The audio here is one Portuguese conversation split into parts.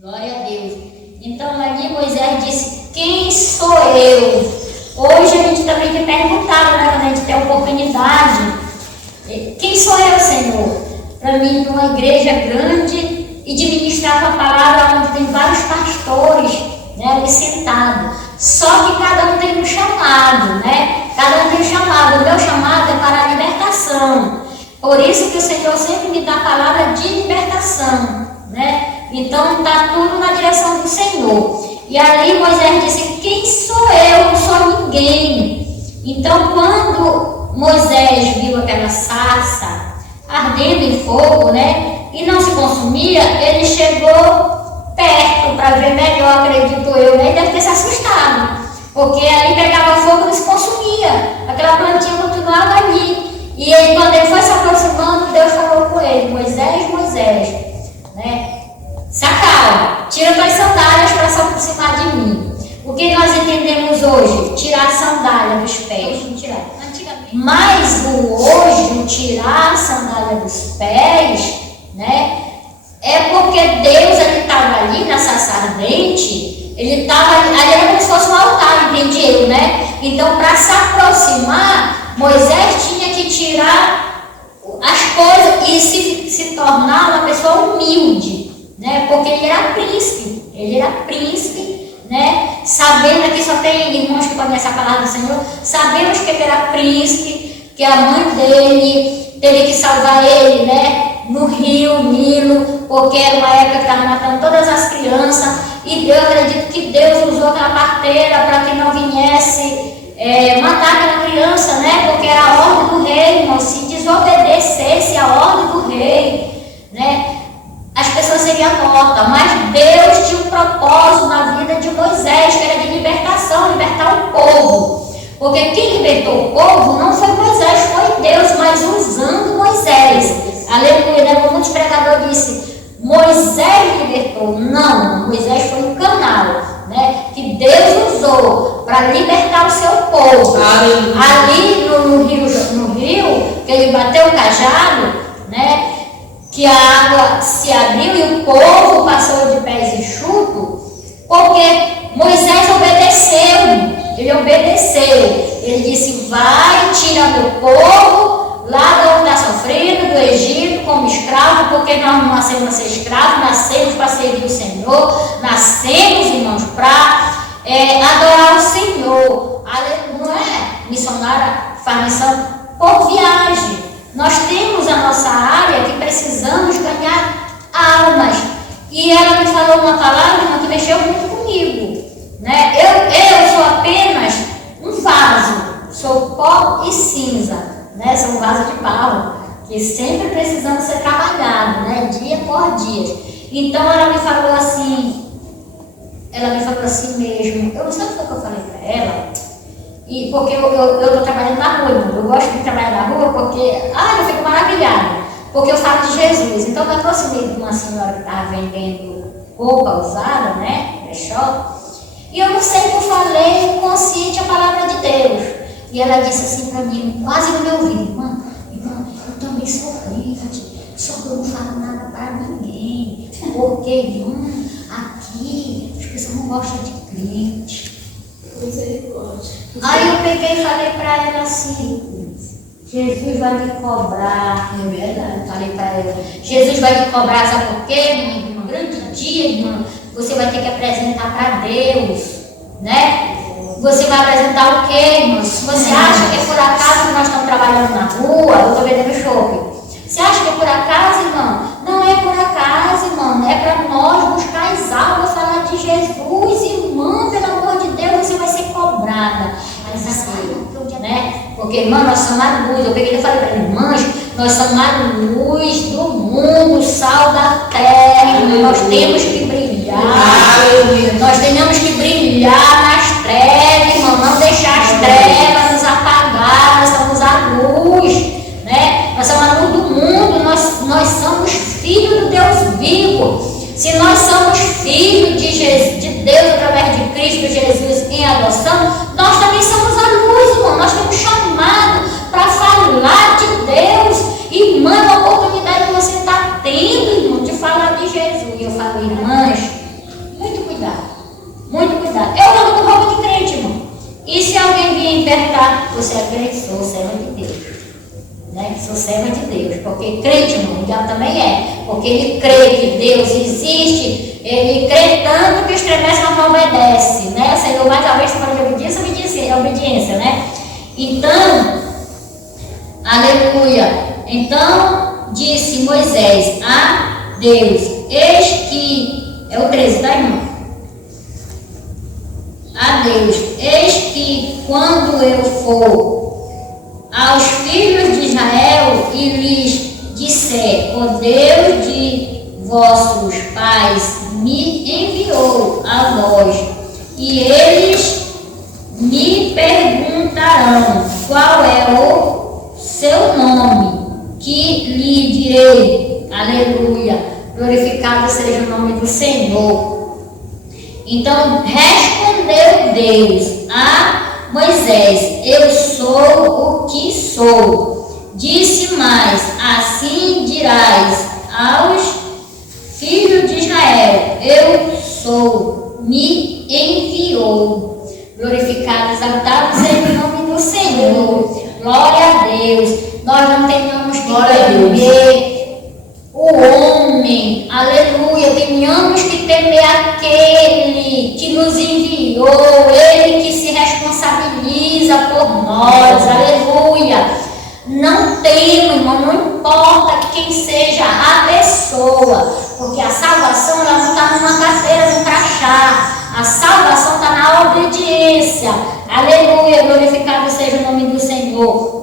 Glória a Deus. Então ali Moisés disse: quem sou eu? Hoje a gente também tem perguntado, né, quando a gente tem a oportunidade: quem sou eu, Senhor? Para mim, numa igreja grande e de ministrar a palavra onde tem vários pastores, né, ali sentados. Só que cada um tem um chamado, né? Cada um tem um chamado. O meu chamado é para a libertação. Por isso que o Senhor sempre me dá a palavra de libertação, né? Então está tudo na direção do Senhor. E ali Moisés disse: quem sou eu? Não sou ninguém. Então quando Moisés viu aquela sarça ardendo em fogo, né, e não se consumia, ele chegou perto para ver melhor, acredito eu, né? E deve ter se assustado, porque ali pegava fogo e não se consumia, aquela plantinha continuava ali. E ele, quando ele foi se aproximando, Deus falou com ele: Moisés, Moisés, né? Se acalma, tira tuas sandálias para se aproximar de mim. O que nós entendemos hoje? Tirar a sandália dos pés. Mas hoje, o tirar a sandália dos pés, né? É porque Deus, ele estava ali na sarça ardente, ele estava ali, era como se fosse um altar, entendi eu, né? Então, para se aproximar, Moisés tinha que tirar as coisas e se tornar uma pessoa humilde, né? Porque ele era príncipe, né? Sabendo que só tem irmãos que conhecem a palavra do Senhor, sabemos que ele era príncipe, que a mãe dele teve que salvar ele, né? No rio Nilo, porque era uma época que estava matando todas as crianças, e eu acredito que Deus usou aquela parteira para que não viesse matar aquela criança, né? Porque era a ordem do rei, irmão. Se desobedecesse a ordem do rei, né, as pessoas seriam mortas. Mas Deus tinha um propósito na vida de Moisés, que era de libertação, libertar o povo. Porque quem libertou o povo não foi Moisés, foi Deus, mas usando Moisés. Aleluia, né? Muitos pregadores disseram: Moisés libertou. Não, Moisés foi um canal, né, que Deus usou para libertar o seu povo. Ali no rio, que ele bateu o cajado, né, que a água se abriu e o povo passou de pés enxutos, porque Moisés obedeceu. Ele obedeceu. Ele disse: vai, tira meu povo lá de onde está sofrendo, do Egito, como escravo, porque nós não nascemos para ser escravos, nascemos para servir o Senhor, nascemos, irmãos, para adorar o Senhor. Não é missionária, faz missão por viagem. Nós temos a nossa área que precisamos ganhar almas. E ela me falou uma palavra, irmã, que mexeu muito comigo, né? Eu sou apenas um vaso, sou pó e cinza, né? São um vaso de barro, que sempre precisamos ser trabalhado, né? Dia por dia. Então ela me falou assim mesmo, eu não sei o que eu falei para ela, e porque eu estou trabalhando na rua, eu gosto de trabalhar na rua porque eu fico maravilhada, porque eu falo de Jesus. Então eu me aproximei de uma senhora que estava vendendo roupa usada, né? Brechó, e eu não sei o que eu falei, consciente a palavra de Deus. E ela disse assim para mim, quase no meu ouvido: irmã, eu também sou crente, só que eu não falo nada para ninguém, porque, irmã, aqui as pessoas não gostam de crente. Aí eu peguei e falei para ela assim: Jesus vai me cobrar. É verdade. Falei para ela: Jesus vai me cobrar, sabe por quê, irmã? Um grande dia, irmã, você vai ter que apresentar para Deus, né? Você vai apresentar o quê, irmão? Se você acha que é por acaso que nós estamos trabalhando na rua, eu estou vendendo shopping. Você acha que é por acaso, irmão? Não é por acaso, irmão. É para nós buscar as almas, falar de Jesus, irmã, pelo amor de Deus, você vai ser cobrada. Mas assim, né? Porque, irmã, nós somos a luz. Eu peguei e falei para irmãs: nós somos a luz do mundo, o sal da terra. Nós temos que brilhar. Nós temos que brilhar nas trevas, irmão. Não deixar as trevas nos apagar. Nós somos a luz, né? Nós somos a luz do mundo. Nós somos filhos do Deus vivo. Se nós somos filhos de Deus através de Cristo Jesus em adoção, nós também somos a luz, irmão. Nós temos chamado para falar de Deus. Irmã, a oportunidade que você está tendo, irmão, de falar de Jesus. E eu falo: irmãs, libertar. Você é crente? Sou serva de Deus. Né? Sou serva de Deus. Porque crente, irmão, o diabo também é. Porque ele crê que Deus existe, ele crê tanto que estremece, mas não obedece. Né? O Senhor, mais uma vez, falando de obediência, né? Então, aleluia. Então, disse Moisés a Deus, eis que, é o 13, tá, irmão? A Deus, eis que quando eu for aos filhos de Israel e lhes disser, o Deus de vossos pais me enviou a vós, e eles me perguntarão qual é o seu nome, que lhe direi, aleluia, glorificado seja o nome do Senhor. Então respondeu Deus a Moisés, eu sou o que sou. Disse mais, assim dirás aos filhos de Israel, eu sou, me enviou. Glorificado, exaltado seja o nome do Senhor. Glória a Deus. Nós não tenhamos que temer o homem, aleluia, tenhamos que temer aquele que nos enviou, ele que se responsabiliza por nós, aleluia. Não temo, irmão, não importa quem seja a pessoa, porque a salvação ela não está numa carteira, num crachá, a salvação está na obediência, aleluia, glorificado seja o nome do Senhor.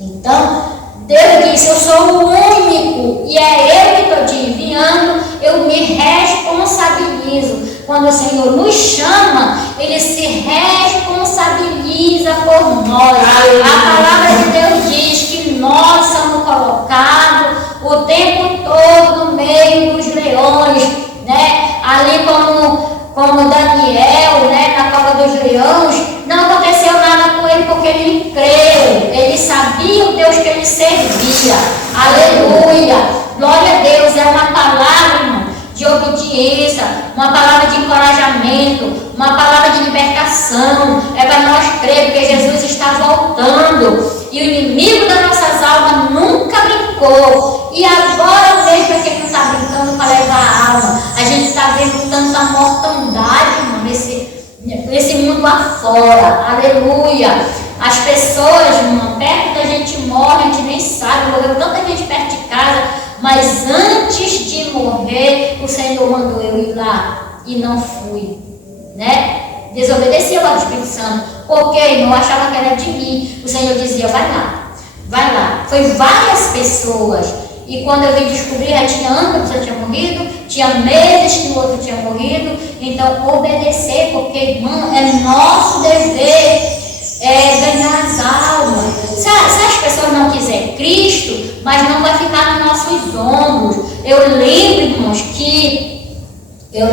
Então, Deus disse, eu sou o único e é eu que estou te enviando, eu me responsabilizo. Quando o Senhor nos chama, Ele se responsabiliza por nós. A palavra de Deus diz que nós somos colocados o tempo todo no meio dos leões, né? Ali como Daniel, né? Na cova dos leões, não aconteceu nada com ele porque ele creu, ele sabia o Deus que ele servia, aleluia, glória a Deus. É uma palavra, irmão, de obediência, uma palavra de encorajamento, uma palavra de libertação, é para nós crer que Jesus está voltando e o inimigo das nossas almas nunca brincou, e agora mesmo é que ele não está brincando para levar a alma. A gente está vendo tanta mortandade, irmão, nesse mundo afora, aleluia. As pessoas, irmão, perto da gente morre, a gente nem sabe, morreu tanta gente perto de casa, mas antes de morrer, o Senhor mandou eu ir lá e não fui, né? Desobedeci ao Espírito Santo, porque não achava que era de mim. O Senhor dizia, vai lá, vai lá. Foi várias pessoas. E quando eu vim descobrir, já tinha anos que a pessoa tinha morrido, tinha meses que o outro tinha morrido. Então, obedecer, porque, irmão, é nosso dever ganhar as almas. Se as pessoas não quiserem Cristo, mas não vai ficar nos nossos ombros. Eu lembro, irmãos, que eu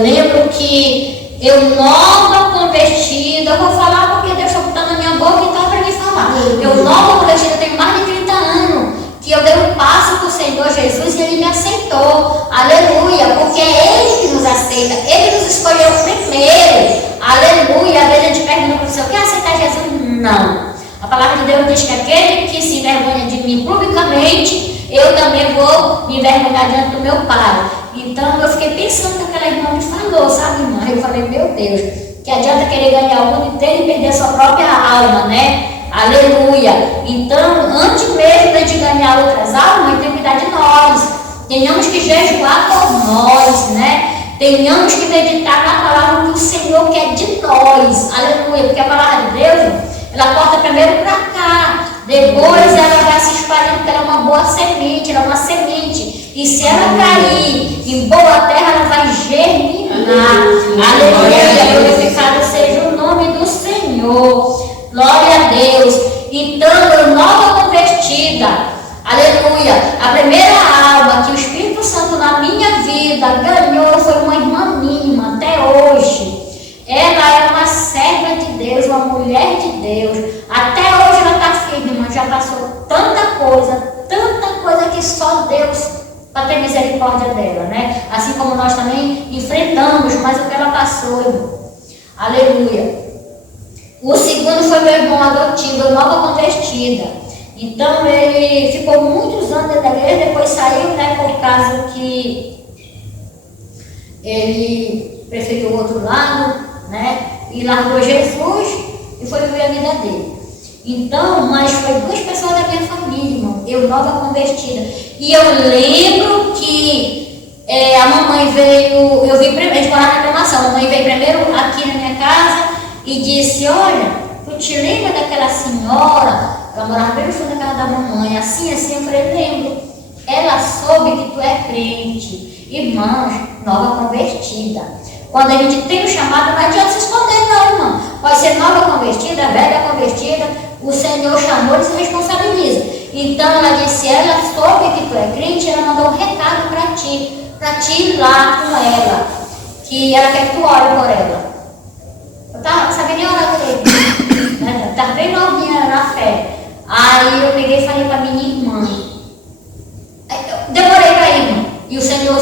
nova convertida, eu vou falar porque Deus está botando na minha boca, então é para mim falar. Eu nova convertida, tenho mais de 30 anos, que eu dei um passo para o Senhor Jesus e Ele me aceitou, aleluia, porque é Ele que nos aceita, Ele nos escolheu primeiro, aleluia. Às vezes a gente pergunta para o Senhor, quer aceitar Jesus? Não. A palavra de Deus diz que aquele que se envergonha de mim publicamente, eu também vou me envergonhar diante do meu Pai. Então eu fiquei pensando que aquela irmã me falou, sabe, irmã? Eu falei, meu Deus, que adianta querer ganhar o mundo inteiro e perder a sua própria alma, né? Aleluia. Então, antes mesmo de ganhar outras almas, tem que cuidar de nós. Tenhamos que jejuar por nós, né? Tenhamos que meditar na palavra que o Senhor quer de nós. Aleluia. Porque a palavra de Deus, ela corta primeiro para cá, depois ela vai se espalhando, porque ela é uma boa semente, ela é uma semente. E se ela cair em boa terra, ela vai germinar. Aleluia. Glorificado seja o nome do Senhor. Glória a Deus. Então, eu nova convertida, aleluia, a primeira alma que o Espírito Santo na minha vida ganhou foi uma irmã minha, até hoje. Ela é uma serva de Deus, uma mulher de Deus. Até hoje ela está firme, mas já passou tanta coisa que só Deus para ter misericórdia dela, né? Assim como nós também enfrentamos, mas o que ela passou, irmão. Aleluia. O segundo foi meu irmão adotivo, eu nova convertida. Então ele ficou muitos anos dentro da igreja, depois saiu, né, por causa que ele preferiu o outro lado, né, e largou Jesus e foi viver a vida dele. Então, mas foi 2 pessoas da minha família, irmão, eu nova convertida. E eu lembro que a mamãe veio, eu vim primeiro, a gente morava na aclamação, a mamãe veio primeiro aqui na minha casa e disse, olha, tu te lembra daquela senhora? Ela morava bem no fundo da casa da mamãe, assim, eu falei, lembro. Ela soube que tu é crente, irmãos, nova convertida. Quando a gente tem o chamado, não adianta se esconder não, irmão. Pode ser nova convertida, velha convertida, o Senhor chamou e se responsabiliza. Então ela disse, ela soube que tu é crente, ela mandou um recado para ti ir lá com ela, que ela quer que tu ore por ela. Eu não sabia nem orar direito, né? Estava bem novinha na fé. Aí eu peguei e falei para minha irmã. Demorei para ir, irmã. E o Senhor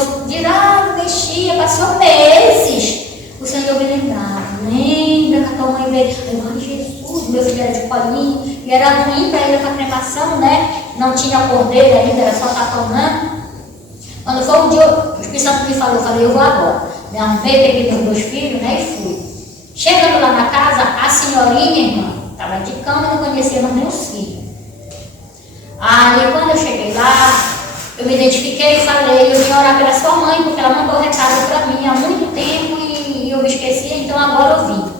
mexia, passou meses. O Senhor me lembrava. Lembra que a tua mãe veio? Ai, Jesus, meu filho era de colinho. E era ruim para ele com a cremação, né? Não tinha cordeiro ainda, era só tatonando. Quando foi um dia, o Espírito Santo me falou, eu falei, eu vou agora. Me arrumei, peguei meus 2 filhos, né? E fui. Chegando lá na casa, a senhorinha, irmã, estava de cama e não conhecia mais nem os filhos. Aí quando eu cheguei lá, eu me identifiquei e falei, eu vim orar pela sua mãe, porque ela mandou recado para mim há muito tempo e eu me esqueci, então agora eu vim.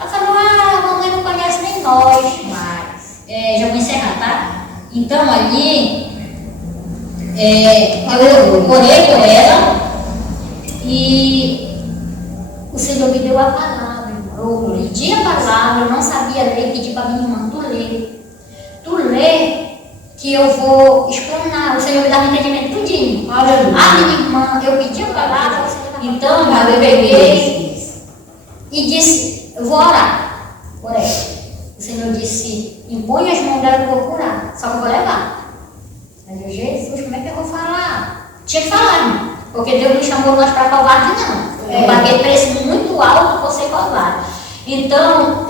Ela falou, a mamãe não conhece nem nós mais. Já vou encerrar, tá? Então ali, eu orei por ela e o Senhor me deu a palavra. Eu pedi a palavra, eu não sabia ler, pedi para minha irmã, tu lê, que eu vou explanar, o Senhor me dá um entendimento tudinho. Minha irmã, eu pedi a palavra, então eu peguei e disse, eu vou orar por ela. O Senhor disse, impõe as mãos dela que eu vou curar, só que eu vou levar. Aí eu, Jesus, como é que eu vou falar? Tinha que falar, irmão, porque Deus não chamou nós para covarde, não. Eu paguei preço muito alto por ser covarde. Então,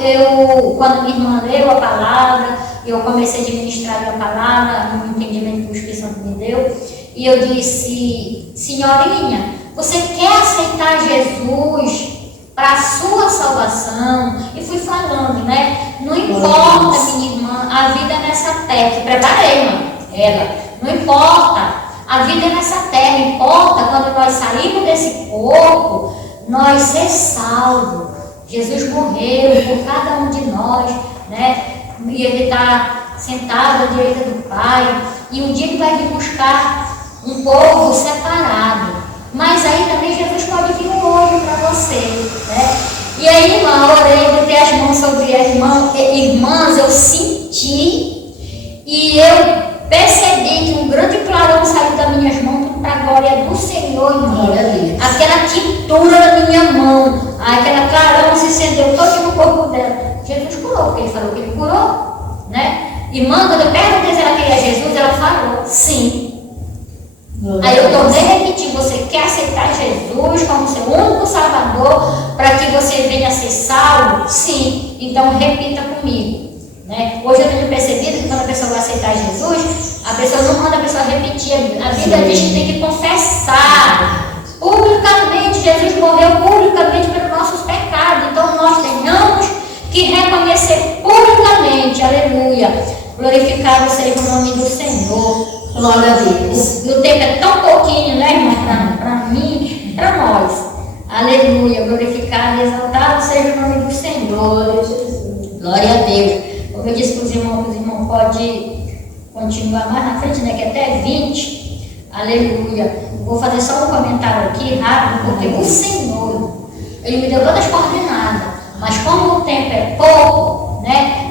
quando minha irmã leu a palavra, eu comecei a administrar a palavra, no entendimento que o Espírito Santo me deu, e eu disse, senhorinha, você quer aceitar Jesus para a sua salvação? E fui falando, né? Não importa, minha irmã, a vida é nessa terra, eu preparei, irmã, não importa. A vida é nessa terra, importa quando nós saímos desse corpo, nós ser salvos. Jesus morreu por cada um de nós, né? E Ele está sentado à direita do Pai, e um dia Ele vai vir buscar um povo separado. Mas aí também Jesus pode vir hoje para você, né? E aí, irmã, eu orei, botei as mãos sobre as irmãs, eu senti e eu percebi que um grande clarão saiu das minhas mãos para a glória do Senhor, irmão. Aquela tintura na minha mão, aquela clarão se acendeu todo no corpo dela. Jesus curou, porque Ele falou que Ele curou, né? Irmã, quando eu perguntei se ela queria Jesus, ela falou, sim. Aí eu tornei a repetir, você quer aceitar Jesus como seu único Salvador para que você venha a ser salvo? Sim. Então repita comigo. Né? Hoje eu tenho percebido que quando a pessoa vai aceitar Jesus, a pessoa não manda a pessoa repetir. A Bíblia diz que tem que confessar publicamente. Jesus morreu publicamente pelos nossos pecados. Então nós tenhamos que reconhecer publicamente. Aleluia. Glorificado seja o nome do Senhor. Glória a Deus. E o tempo é tão pouquinho, né, irmão? Para mim e para nós. Aleluia. Glorificado e exaltado seja o nome do Senhor. Glória a Deus. Como eu disse para os irmãos podem continuar mais na frente, né? Que até 20. Aleluia. Vou fazer só um comentário aqui rápido, porque o Senhor, Ele me deu todas as coordenadas. Mas como o tempo é pouco, né?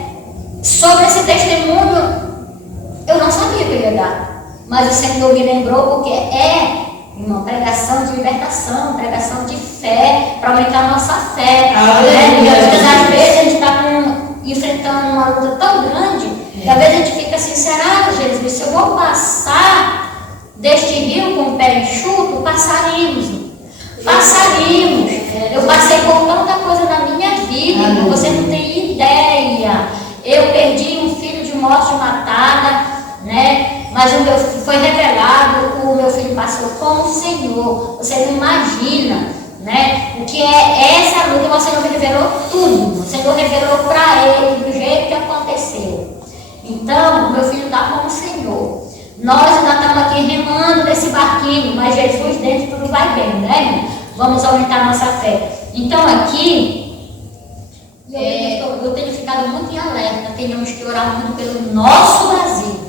Sobre esse testemunho, eu não sabia que eu ia dar. Mas o Senhor me lembrou, porque uma pregação de libertação, pregação de fé, para aumentar a nossa fé. Né? E às vezes a gente está enfrentando uma luta tão grande, que às vezes a gente fica assim, será, Jesus, se eu vou passar deste rio com o pé enxuto, passaríamos. Eu passei por tanta coisa na minha vida, você não tem ideia. você não imagina, né? O que é essa luta. O Senhor revelou tudo. O Senhor revelou para ele do jeito que aconteceu. Então, meu filho está com o Senhor. Nós ainda estamos aqui remando desse barquinho, mas Jesus dentro tudo vai bem, né, irmão? Vamos aumentar nossa fé. Então, aqui, eu tenho ficado muito em alerta. Tenhamos que orar muito pelo nosso Brasil.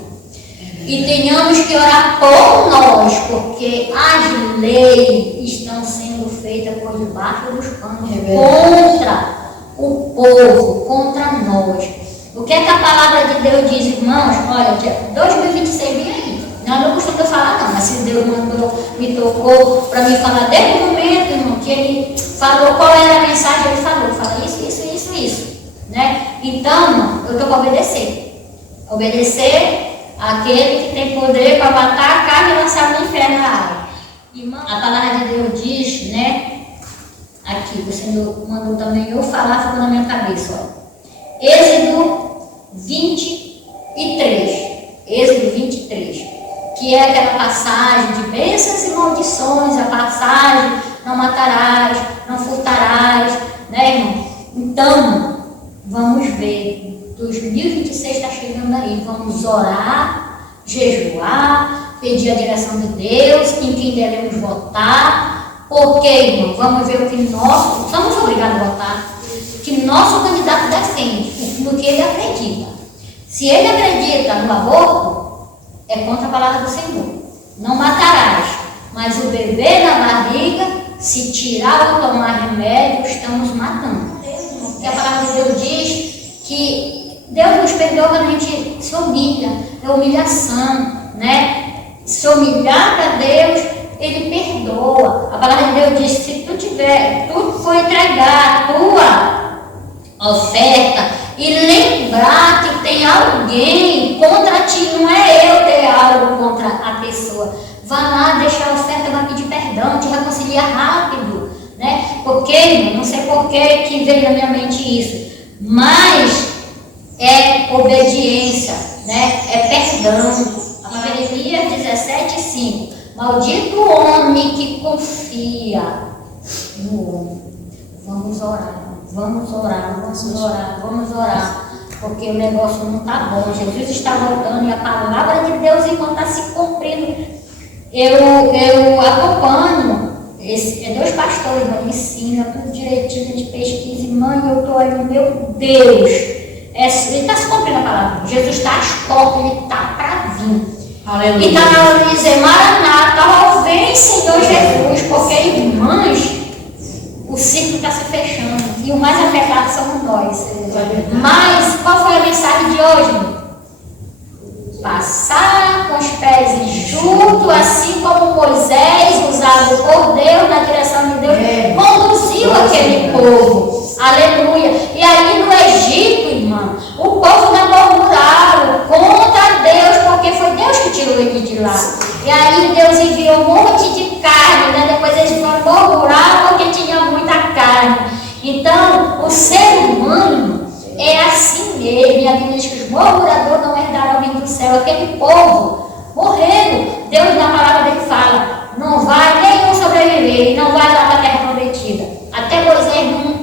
E tenhamos que orar por nós, porque as leis estão sendo feitas por debaixo dos panos contra o povo, contra nós. O que é que a palavra de Deus diz, irmãos? Olha, 2026 vem aí. Não costumo falar não, mas se Deus me tocou para me falar desde o momento, irmão, que ele falou qual era a mensagem, ele falou, fala isso, né? Então, eu estou para obedecer. Obedecer aquele que tem poder para matar a carne e lançar no inferno na água. Irmão, a palavra de Deus diz, né? Aqui, o Senhor mandou também eu falar, ficou na minha cabeça, ó. Êxodo 23, que é aquela passagem de bênçãos e maldições, a passagem, não matarás, não furtarás, né, irmão? Então, vamos ver, 2026 está chegando aí, vamos orar, jejuar, pedir a direção de Deus, em quem devemos votar, porque, irmão, vamos ver o que nós, somos obrigados a votar, que nosso candidato defende, no que ele acredita. Se ele acredita no aborto, é contra a palavra do Senhor. Não matarás, mas o bebê na barriga, se tirar ou tomar remédio, estamos matando. Porque a palavra de Deus diz que Deus nos perdoa quando a gente se humilha, é humilhação, né? Se humilhar para Deus, Ele perdoa. A palavra de Deus diz: se tu for entregar a tua oferta e lembrar que tem alguém contra ti, não é eu ter algo contra a pessoa, vá lá, deixa a oferta, vai pedir perdão, te reconcilia rápido, né? Porque, não sei por que veio na minha mente isso, mas é obediência, né? É perdão. Jeremias 17:5, maldito o homem que confia no homem. Vamos orar, porque o negócio não está bom. Jesus está voltando e a palavra de Deus está se cumprindo. Eu acompanho dois pastores, me ensinam tudo direitinho, a gente pesquisa, e mãe, eu estou aí, meu Deus, ele está se cumprindo a palavra. Jesus está às portas, ele está para vir. Aleluia. E está na hora de dizer: Maranata, vem, Senhor Jesus, porque, irmãs, o ciclo está se fechando e o mais afetado somos nós. Mas qual foi a mensagem de hoje? Passar com os pés enxutos, assim como Moisés, usado por Deus, na direção de Deus, conduziu aquele povo. Aleluia. E aí no Egito, irmão, o povo não murmuraram contra Deus, porque foi Deus que tirou ele de lá. E aí Deus enviou um monte de carne, né? Depois eles foram murmurar porque tinha muita carne. Então, o ser humano é assim mesmo. E a Bíblia diz que os murmuradores não herdaram o reino do céu. Aquele povo morreram. Deus, na palavra dele, fala: não vai nenhum sobreviver, e não vai lá para a terra prometida. Até Moisés não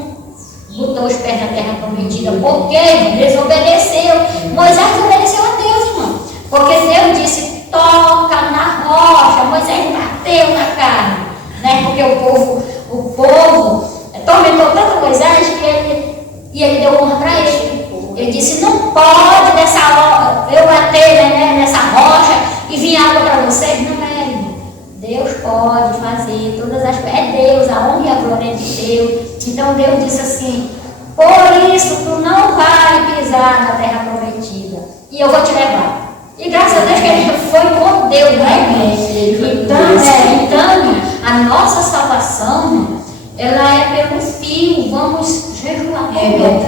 botou os pés na terra prometida, porque desobedeceu. Moisés obedeceu a Deus, irmão, porque Deus disse: toca na rocha. Moisés bateu na carne, né? Porque o povo tormentou tanto Moisés que ele deu honra para ele. Ele disse: não pode eu bater, né, nessa rocha e vir água para vocês. Não é, irmão. Deus pode fazer todas as coisas. É Deus, a honra e a glória é de Deus. Então Deus disse assim: por isso tu não vai pisar na terra prometida, e eu vou te levar. E graças a Deus que ele foi com Deus, né? Então, a nossa salvação, ela é pelo fio. Vamos jejuar por nós.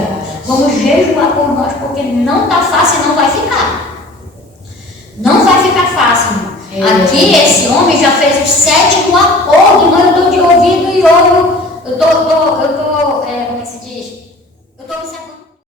Vamos jejuar por nós, porque não está fácil e não vai ficar. Não vai ficar fácil. Aqui, esse homem já fez o 7º acordo, mas eu estou de ouvido e olho. Como é que se diz? Eu estou me